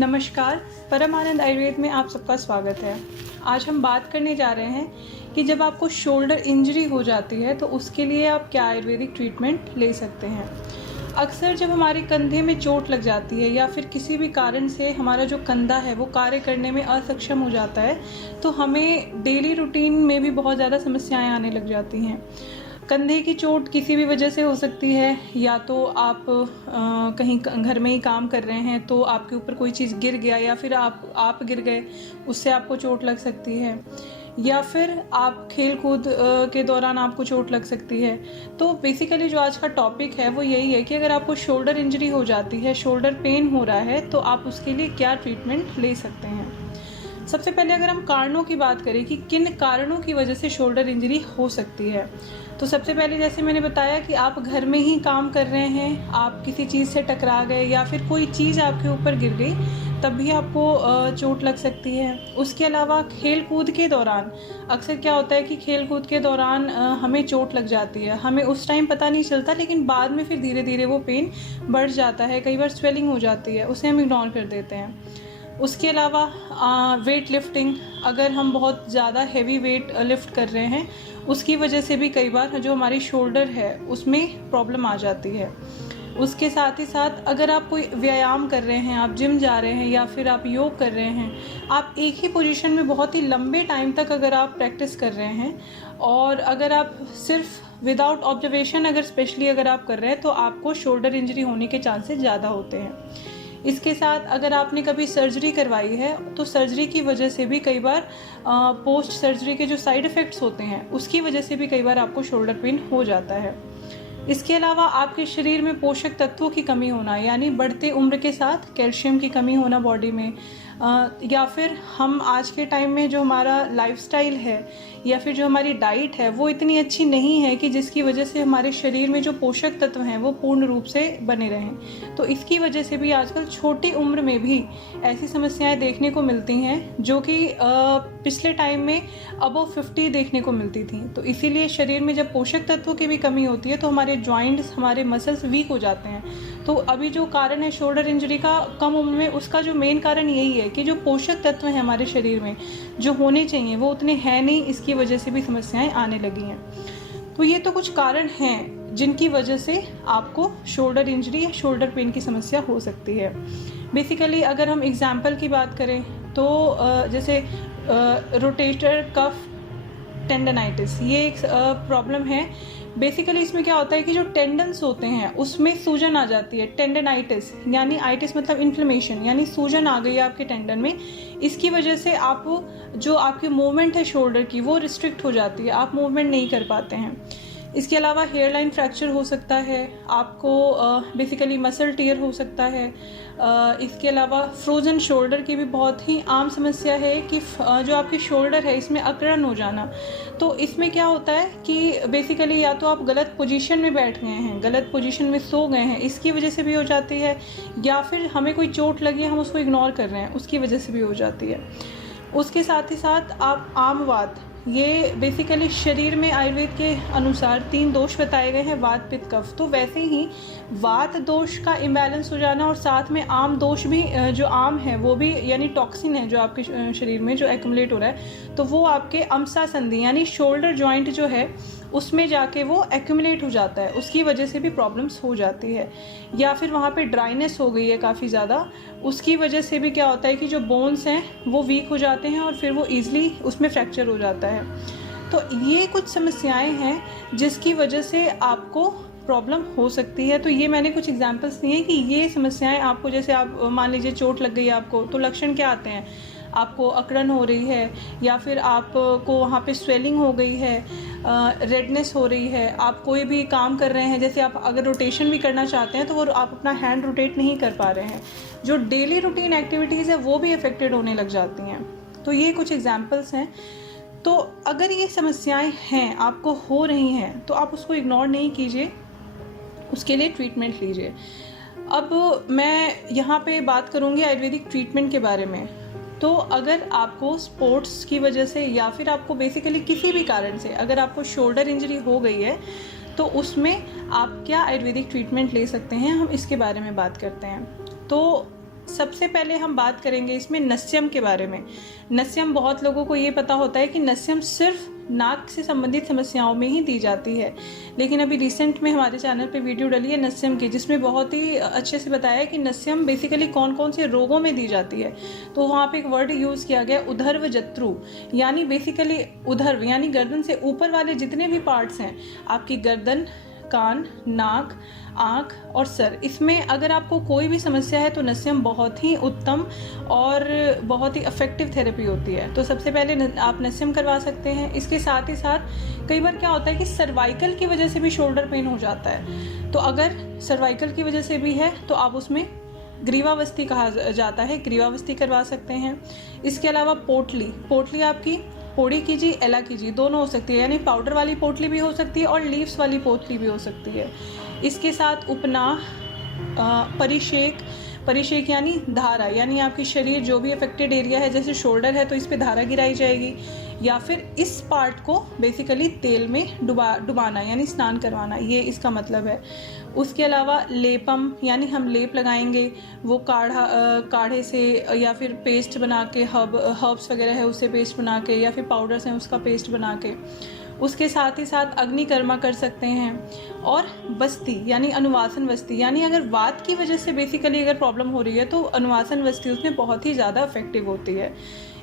नमस्कार, परम आनंद आयुर्वेद में आप सबका स्वागत है। आज हम बात करने जा रहे हैं कि जब आपको शोल्डर इंजरी हो जाती है तो उसके लिए आप क्या आयुर्वेदिक ट्रीटमेंट ले सकते हैं। अक्सर जब हमारे कंधे में चोट लग जाती है या फिर किसी भी कारण से हमारा जो कंधा है वो कार्य करने में असक्षम हो जाता है तो हमें डेली रूटीन में भी बहुत ज़्यादा समस्याएं आने लग जाती हैं। कंधे की चोट किसी भी वजह से हो सकती है, या तो आप कहीं घर में ही काम कर रहे हैं तो आपके ऊपर कोई चीज़ गिर गया या फिर आप गिर गए, उससे आपको चोट लग सकती है, या फिर आप खेल कूद के दौरान आपको चोट लग सकती है। तो बेसिकली जो आज का टॉपिक है वो यही है कि अगर आपको शोल्डर इंजरी हो जाती है, शोल्डर पेन हो रहा है, तो आप उसके लिए क्या ट्रीटमेंट ले सकते हैं। सबसे पहले अगर हम कारणों की बात करें कि किन कारणों की वजह से शोल्डर इंजरी हो सकती है, तो सबसे पहले जैसे मैंने बताया कि आप घर में ही काम कर रहे हैं, आप किसी चीज़ से टकरा गए या फिर कोई चीज़ आपके ऊपर गिर गई, तब भी आपको चोट लग सकती है। उसके अलावा खेल कूद के दौरान अक्सर क्या होता है कि खेल कूद के दौरान हमें चोट लग जाती है, हमें उस टाइम पता नहीं चलता, लेकिन बाद में फिर धीरे धीरे वो पेन बढ़ जाता है, कई बार स्वेलिंग हो जाती है, उसे हम इग्नोर कर देते हैं। उसके अलावा वेट लिफ्टिंग, अगर हम बहुत ज़्यादा हैवी वेट लिफ्ट कर रहे हैं उसकी वजह से भी कई बार जो हमारी शोल्डर है उसमें प्रॉब्लम आ जाती है। उसके साथ ही साथ अगर आप कोई व्यायाम कर रहे हैं, आप जिम जा रहे हैं या फिर आप योग कर रहे हैं, आप एक ही पोजीशन में बहुत ही लंबे टाइम तक अगर आप प्रैक्टिस कर रहे हैं और अगर आप सिर्फ विदाउट ऑब्जर्वेशन अगर स्पेशली अगर आप कर रहे हैं तो आपको शोल्डर इंजरी होने के चांसेस ज़्यादा होते हैं। इसके साथ अगर आपने कभी सर्जरी करवाई है तो सर्जरी की वजह से भी कई बार पोस्ट सर्जरी के जो साइड इफ़ेक्ट्स होते हैं उसकी वजह से भी कई बार आपको शोल्डर पेन हो जाता है। इसके अलावा आपके शरीर में पोषक तत्वों की कमी होना, यानी बढ़ते उम्र के साथ कैल्शियम की कमी होना बॉडी में, या फिर हम आज के टाइम में जो हमारा लाइफस्टाइल है या फिर जो हमारी डाइट है वो इतनी अच्छी नहीं है कि जिसकी वजह से हमारे शरीर में जो पोषक तत्व हैं वो पूर्ण रूप से बने रहें। तो इसकी वजह से भी आजकल छोटी उम्र में भी ऐसी समस्याएं देखने को मिलती हैं जो कि पिछले टाइम में अबव 50 देखने को मिलती थी। तो इसीलिए शरीर में जब पोषक तत्वों की भी कमी होती है तो हमारे जॉइंट्स, हमारे मसल्स वीक हो जाते हैं। तो अभी जो कारण है शोल्डर इंजरी का कम उम्र में, उसका जो मेन कारण यही है कि जो पोषक तत्व हैं हमारे शरीर में जो होने चाहिए वो उतने हैं नहीं, इसकी वजह से भी समस्याएं आने लगी हैं। तो ये तो कुछ कारण हैं जिनकी वजह से आपको शोल्डर इंजरी या शोल्डर पेन की समस्या हो सकती है। बेसिकली अगर हम एग्जाम्पल की बात करें तो जैसे रोटेटर कफ टेंडनाइटिस, ये एक प्रॉब्लम है। बेसिकली इसमें क्या होता है कि जो टेंडन्स होते हैं उसमें सूजन आ जाती है। टेंडनाइटिस यानी आइटिस मतलब इन्फ्लेमेशन, यानी सूजन आ गई है आपके टेंडन में। इसकी वजह से आप जो आपकी मूवमेंट है शोल्डर की वो रिस्ट्रिक्ट हो जाती है, आप मूवमेंट नहीं कर पाते हैं। इसके अलावा हेयर लाइन फ्रैक्चर हो सकता है, आपको बेसिकली मसल टियर हो सकता है। इसके अलावा फ्रोज़न शोल्डर की भी बहुत ही आम समस्या है कि जो आपकी शोल्डर है इसमें अकड़न हो जाना। तो इसमें क्या होता है कि बेसिकली या तो आप गलत पोजीशन में बैठ गए हैं, गलत पोजीशन में सो गए हैं, इसकी वजह से भी हो जाती है, या फिर हमें कोई चोट लगी है हम उसको इग्नोर कर रहे हैं, उसकी वजह से भी हो जाती है। उसके साथ ही साथ आप आम वात, ये बेसिकली शरीर में आयुर्वेद के अनुसार 3 दोष बताए गए हैं, वात पित्त कफ। तो वैसे ही वात दोष का इम्बैलेंस हो जाना और साथ में आम दोष भी जो आम है वो भी, यानी टॉक्सिन है जो आपके शरीर में जो एक्युमुलेट हो रहा है, तो वो आपके अमसा संधि यानी शोल्डर जॉइंट जो है उसमें जाके वो एक्युमुलेट हो जाता है, उसकी वजह से भी प्रॉब्लम्स हो जाती है। या फिर वहाँ पे ड्राइनेस हो गई है काफ़ी ज़्यादा, उसकी वजह से भी क्या होता है कि जो बोन्स हैं वो वीक हो जाते हैं और फिर वो ईज़िली उसमें फ्रैक्चर हो जाता है। तो ये कुछ समस्याएं हैं जिसकी वजह से आपको प्रॉब्लम हो सकती है। तो ये मैंने कुछ एग्जांपल्स दिए हैं कि ये समस्याएं आपको, जैसे आप मान लीजिए चोट लग गई आपको, तो लक्षण क्या आते हैं, आपको अकड़न हो रही है या फिर आपको वहाँ पे स्वेलिंग हो गई है, रेडनेस हो रही है, आप कोई भी काम कर रहे हैं, जैसे आप अगर रोटेशन भी करना चाहते हैं तो वो आप अपना हैंड रोटेट नहीं कर पा रहे हैं, जो डेली रूटीन एक्टिविटीज़ है वो भी अफेक्टेड होने लग जाती हैं। तो ये कुछ एग्जाम्पल्स हैं। तो अगर ये समस्याएं हैं, आपको हो रही हैं, तो आप उसको इग्नोर नहीं कीजिए, उसके लिए ट्रीटमेंट लीजिए। अब मैं यहाँ पे बात करूँगी आयुर्वेदिक ट्रीटमेंट के बारे में। तो अगर आपको स्पोर्ट्स की वजह से या फिर आपको बेसिकली किसी भी कारण से अगर आपको शोल्डर इंजरी हो गई है तो उसमें आप क्या आयुर्वेदिक ट्रीटमेंट ले सकते हैं, हम इसके बारे में बात करते हैं। तो सबसे पहले हम बात करेंगे इसमें नस्यम के बारे में। नस्यम बहुत लोगों को ये पता होता है कि नस्यम सिर्फ नाक से संबंधित समस्याओं में ही दी जाती है, लेकिन अभी रिसेंट में हमारे चैनल पे वीडियो डली है नस्यम की, जिसमें बहुत ही अच्छे से बताया है कि नस्यम बेसिकली कौन कौन से रोगों में दी जाती है। तो वहाँ पे एक वर्ड यूज़ किया गया उधर्व जत्रु, यानी बेसिकली उधर्व यानी गर्दन से ऊपर वाले जितने भी पार्ट्स हैं, आपकी गर्दन, कान, नाक, आँख और सर, इसमें अगर आपको कोई भी समस्या है तो नस्यम बहुत ही उत्तम और बहुत ही इफेक्टिव थेरेपी होती है। तो सबसे पहले आप नस्यम करवा सकते हैं। इसके साथ ही साथ कई बार क्या होता है कि सर्वाइकल की वजह से भी शोल्डर पेन हो जाता है, तो अगर सर्वाइकल की वजह से भी है तो आप उसमें ग्रीवावस्थी कहा जाता है, ग्रीवावस्थी करवा सकते हैं। इसके अलावा पोटली आपकी पोड़ी कीजिए, एला कीजिए, दोनों हो सकती है, यानी पाउडर वाली पोटली भी हो सकती है और लीव्स वाली पोटली भी हो सकती है। इसके साथ उपनाह, परिषेक यानी धारा, यानी आपकी शरीर जो भी अफेक्टेड एरिया है, जैसे शोल्डर है तो इस पे धारा गिराई जाएगी, या फिर इस पार्ट को बेसिकली तेल में डुबाना यानी स्नान करवाना, ये इसका मतलब है। उसके अलावा लेपम, यानी हम लेप लगाएंगे, वो काढ़े से या फिर पेस्ट बना के, हर्ब्स वगैरह है उससे पेस्ट बना के, या फिर पाउडर्स हैं उसका पेस्ट बना के। उसके साथ ही साथ अग्निकर्मा कर सकते हैं। और वस्ती यानी अनुवासन वस्ती, यानी अगर वात की वजह से बेसिकली अगर प्रॉब्लम हो रही है तो अनुवासन वस्ती उसमें बहुत ही ज़्यादा इफेक्टिव होती है।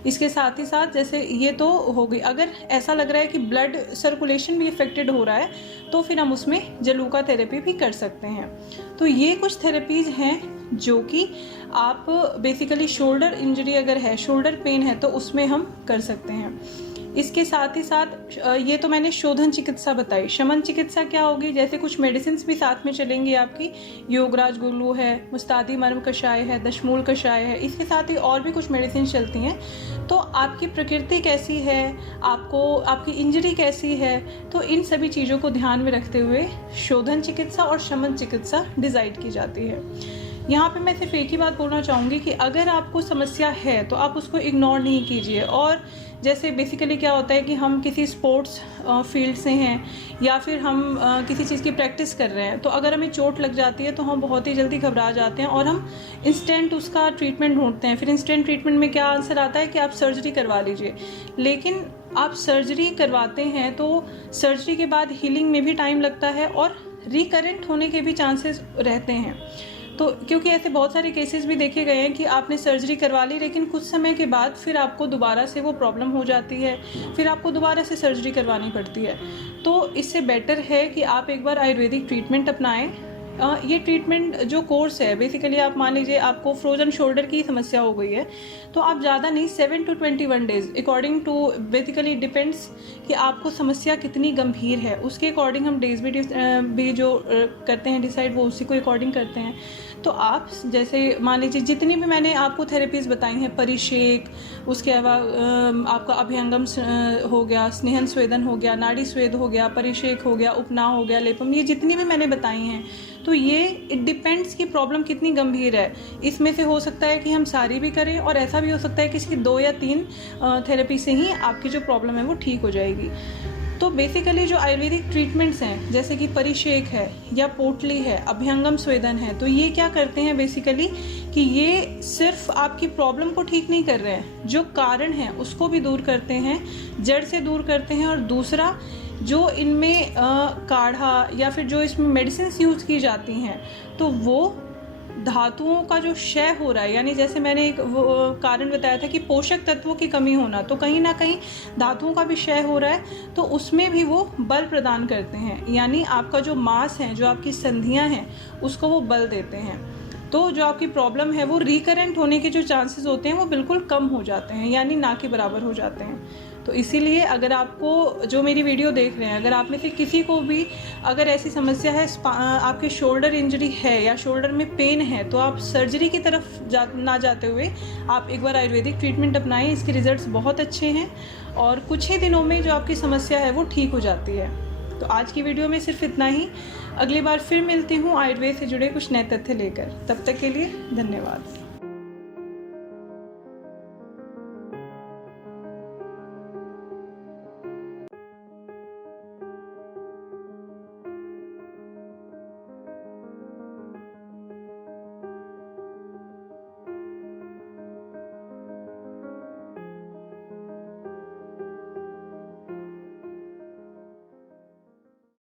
इसके साथ ही साथ जैसे ये तो हो गई, अगर ऐसा लग रहा है कि ब्लड सर्कुलेशन भी इफेक्टेड हो रहा है तो फिर हम उसमें जलूका थेरेपी भी कर सकते हैं। तो ये कुछ थेरेपीज़ हैं जो कि आप बेसिकली शोल्डर इंजरी अगर है, शोल्डर पेन है तो उसमें हम कर सकते हैं। इसके साथ ही साथ ये तो मैंने शोधन चिकित्सा बताई। शमन चिकित्सा क्या होगी, जैसे कुछ मेडिसिन भी साथ में चलेंगी आपकी, योगराज गुल्लू है, मुस्तादी मर्म कषाय है, दशमूल कषाय है, इसके साथ ही और भी कुछ मेडिसिन चलती हैं। तो आपकी प्रकृति कैसी है, आपकी इंजरी कैसी है, तो इन सभी चीज़ों को ध्यान में रखते हुए शोधन चिकित्सा और शमन चिकित्सा डिसाइड की जाती है। यहाँ पे मैं सिर्फ एक ही बात बोलना चाहूँगी कि अगर आपको समस्या है तो आप उसको इग्नोर नहीं कीजिए। और जैसे बेसिकली क्या होता है कि हम किसी स्पोर्ट्स फील्ड से हैं या फिर हम किसी चीज़ की प्रैक्टिस कर रहे हैं, तो अगर हमें चोट लग जाती है तो हम बहुत ही जल्दी घबरा जाते हैं और हम इंस्टेंट उसका ट्रीटमेंट ढूंढते हैं। फिर इंस्टेंट ट्रीटमेंट में क्या आंसर आता है कि आप सर्जरी करवा लीजिए, लेकिन आप सर्जरी करवाते हैं तो सर्जरी के बाद हीलिंग में भी टाइम लगता है और रिकरेंट होने के भी चांसेस रहते हैं। तो क्योंकि ऐसे बहुत सारे केसेस भी देखे गए हैं कि आपने सर्जरी करवा ली लेकिन कुछ समय के बाद फिर आपको दोबारा से वो प्रॉब्लम हो जाती है, फिर आपको दोबारा से सर्जरी करवानी पड़ती है। तो इससे बेटर है कि आप एक बार आयुर्वेदिक ट्रीटमेंट अपनाएं। ये ट्रीटमेंट जो कोर्स है, बेसिकली आप मान लीजिए आपको फ्रोजन शोल्डर की समस्या हो गई है तो आप ज़्यादा नहीं 7 to 21 days according to, basically depends कि आपको समस्या कितनी गंभीर है, उसके अकॉर्डिंग हम डेज भी जो करते हैं डिसाइड, वो उसी को अकॉर्डिंग करते हैं। तो आप जैसे मान लीजिए जितनी भी मैंने आपको थेरेपीज़ बताई हैं, परिषेक, उसके अलावा आपका अभ्यंगम हो गया, स्नेहन स्वेदन हो गया, नाड़ी स्वेद हो गया, परिषेक हो गया, उपनाह हो गया, लेपम, ये जितनी भी मैंने बताई हैं, तो ये इट डिपेंड्स कि प्रॉब्लम कितनी गंभीर है। इसमें से हो सकता है कि हम सारी भी करें और ऐसा भी हो सकता है कि इसकी 2 या 3 थेरेपी से ही आपकी जो प्रॉब्लम है वो ठीक हो जाएगी। तो बेसिकली जो आयुर्वेदिक ट्रीटमेंट्स हैं जैसे कि परिषेक है या पोटली है, अभ्यंगम स्वेदन है, तो ये क्या करते हैं बेसिकली कि ये सिर्फ आपकी प्रॉब्लम को ठीक नहीं कर रहे हैं, जो कारण है उसको भी दूर करते हैं, जड़ से दूर करते हैं। और दूसरा, जो इनमें काढ़ा या फिर जो इसमें मेडिसिन यूज़ की जाती हैं तो वो धातुओं का जो क्षय हो रहा है, यानी जैसे मैंने एक वो कारण बताया था कि पोषक तत्वों की कमी होना, तो कहीं ना कहीं धातुओं का भी क्षय हो रहा है, तो उसमें भी वो बल प्रदान करते हैं, यानी आपका जो मांस है, जो आपकी संधियां हैं, उसको वो बल देते हैं। तो जो आपकी प्रॉब्लम है वो रिकरेंट होने के जो चांसेस होते हैं वो बिल्कुल कम हो जाते हैं, यानी ना के बराबर हो जाते हैं। तो इसीलिए अगर आपको जो मेरी वीडियो देख रहे हैं, अगर आप में से किसी को भी अगर ऐसी समस्या है, आपके शोल्डर इंजरी है या शोल्डर में पेन है, तो आप सर्जरी की तरफ ना जाते हुए आप एक बार आयुर्वेदिक ट्रीटमेंट अपनाएं। इसके रिजल्ट्स बहुत अच्छे हैं और कुछ ही दिनों में जो आपकी समस्या है वो ठीक हो जाती है। तो आज की वीडियो में सिर्फ इतना ही। अगली बार फिर मिलती हूँ आयुर्वेद से जुड़े कुछ नए तथ्य लेकर। तब तक के लिए धन्यवाद।